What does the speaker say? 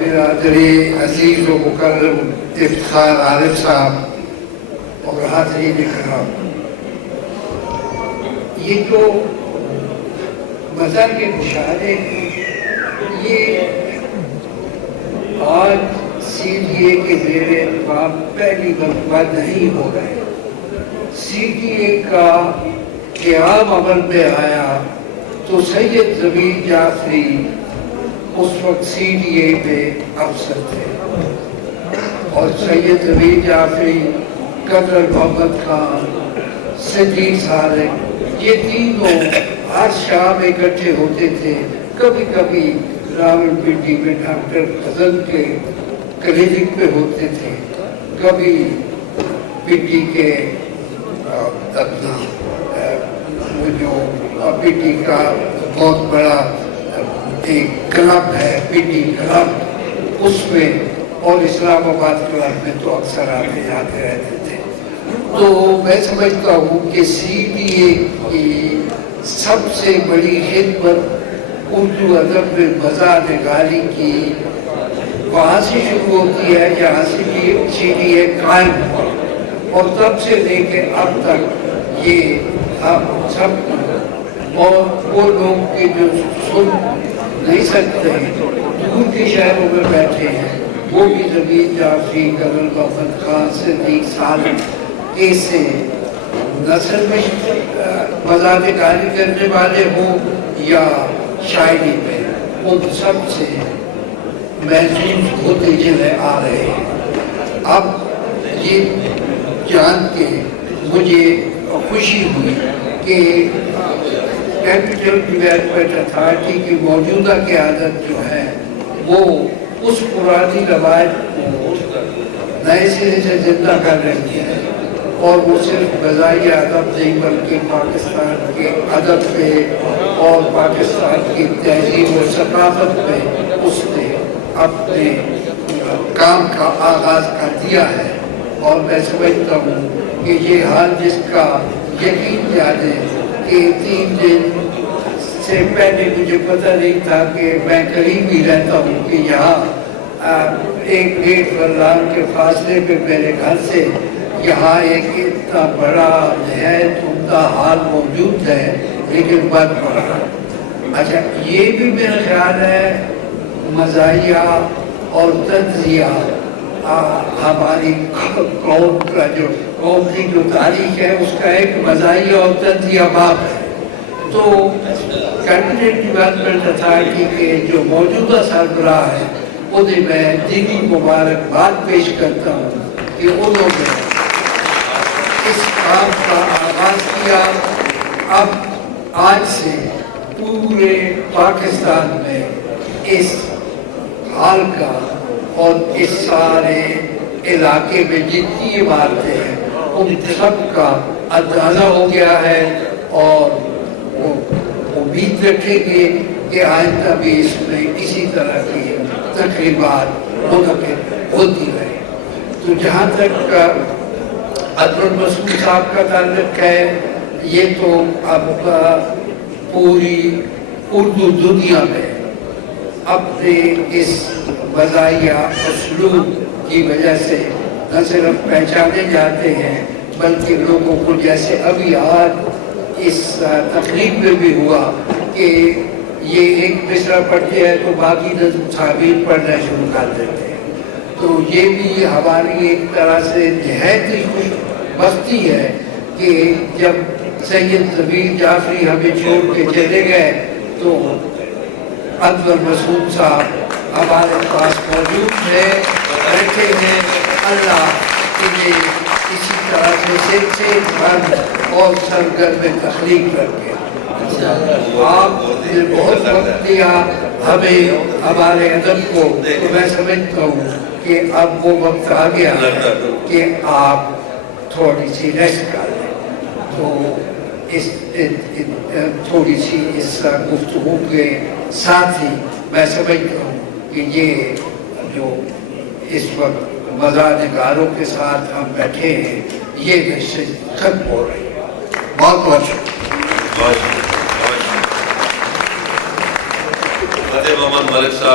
برادری عزیز و مکرم افتخار عارف صاحب اور حاضرین کرام، یہ جو مذہب کے مشاہدے یہ آج CDA کے زیر انتظام پہلی مرتبہ نہیں ہو رہے۔ CDA کا قیام عمل میں آیا تو سید ضمیر جعفری اس وقت CDA میں افسر تھے، اور سید ضمیر جعفری، کرنل محمد خان، صدیق صالح، یہ تینوں ہر شام اکٹھے ہوتے تھے۔ کبھی کبھی راولپنڈی میں ڈاکٹر فضل کے کلینک پہ ہوتے تھے، کبھی پنڈی کے اپنا جو پنڈی کا بہت بڑا ایک کلب ہے پنڈی کلب، اس میں، اور اسلام آباد کلب میں تو اکثر آتے جاتے رہتے تھے۔ تو میں سمجھتا ہوں کہ CDA کی سب سے بڑی خدمت اردو ادب میں مزاح نگاری کی وہاں سے شروع ہوتی ہے جہاں سے CDA قائم ہوا، اور تب سے لے کے اب تک یہ ہم سب اور وہ لوگ کے جو سن نہیں سکتے ہیں، دور کے شہروں میں بیٹھے ہیں، وہ بھی ضمیر جعفری، کرنل محمد خان، صدیق صالح ایسے نثر میں مزاح نگاری کرنے والے ہوں یا شاعری میں، ان سب سے محسوس ہوتے چلے آ رہے ہیں۔ اب یہ جان کے مجھے خوشی ہوئی کہ کیپٹل ڈیولپمنٹ اتھارٹی کی موجودہ قیادت جو ہے وہ اس پرانی روایت کو نئے سرے سے زندہ کر رہی ہے، اور وہ صرف مزاحیہ ادب نہیں بلکہ پاکستان کے ادب پہ اور پاکستان کی تہذیب و ثقافت پہ اس نے اپنے کام کا آغاز کر دیا ہے۔ اور میں سمجھتا ہوں کہ یہ حال جس کا یقین جانے کہ 3 دن سے پہلے مجھے پتہ نہیں تھا کہ میں قریب ہی رہتا ہوں کہ یہاں 1-1.5 فلان کے فاصلے پہ میرے گھر سے یہاں ایک اتنا بڑا نہایت عمدہ حال موجود ہے، لیکن بہت بڑا۔ اچھا، یہ بھی میرا خیال ہے مزاحیہ اور تجزیہ ہماری قوم کا جو قوم کی جو تاریخ ہے اس کا ایک مزاحیہ اور تجزیہ باب ہے۔ تو کیپٹل ڈیولپمنٹ اتھارٹی کے جو موجودہ سربراہ ہیں انہیں میں دلی مبارکباد پیش کرتا ہوں کہ انہوں نے اس کام کا آغاز کیا۔ اب آج سے پورے پاکستان میں اس حال کا اور اس سارے علاقے میں جتنی عمارتیں ہیں ان سب کا اندازہ ہو گیا ہے، اور وہ امید رکھیں گے کہ آئندہ بھی اس میں اسی طرح کی تقریبات منعقد ہوتی رہے۔ تو جہاں تک عبدالمسعود صاحب کا تعلق ہے، یہ تو اب پوری اردو دنیا میں اپنے اس مزاحیہ اسلوب کی وجہ سے نہ صرف پہچانے جاتے ہیں بلکہ لوگوں کو، جیسے ابھی آج اس تقریب میں بھی ہوا کہ یہ ایک مصرع پڑھتے ہیں تو باقی نظم ثابت پڑھنا شروع کر دیتے ہیں۔ تو یہ بھی ہماری ایک طرح سے نہایت ہی خوش بختی ہے کہ جب سید ضمیر جعفری ہمیں چھوڑ کے چلے گئے تو عبدالمسعود صاحب ہمارے پاس موجود ہیں، بیٹھے ہیں۔ اللہ انہیں اسی طرح سے صحت اور سرگرم تخلیق رکھے۔ آپ نے بہت وقت دیا ہمیں، ہمارے ادب کو، تو میں سمجھتا ہوں کہ اب وہ وقت آ گیا کہ آپ تھوڑی سی ریسٹ کر لیں۔ تو تھوڑی سی اس گفتگو کے ساتھ ہی میں سمجھتا ہوں کہ یہ جو اس وقت مزاح نگاروں کے ساتھ ہم بیٹھے ہیں یہ نشست ختم ہو رہی ہے۔ بہت بہت شکریہ۔ فتح محمد ملک صاحب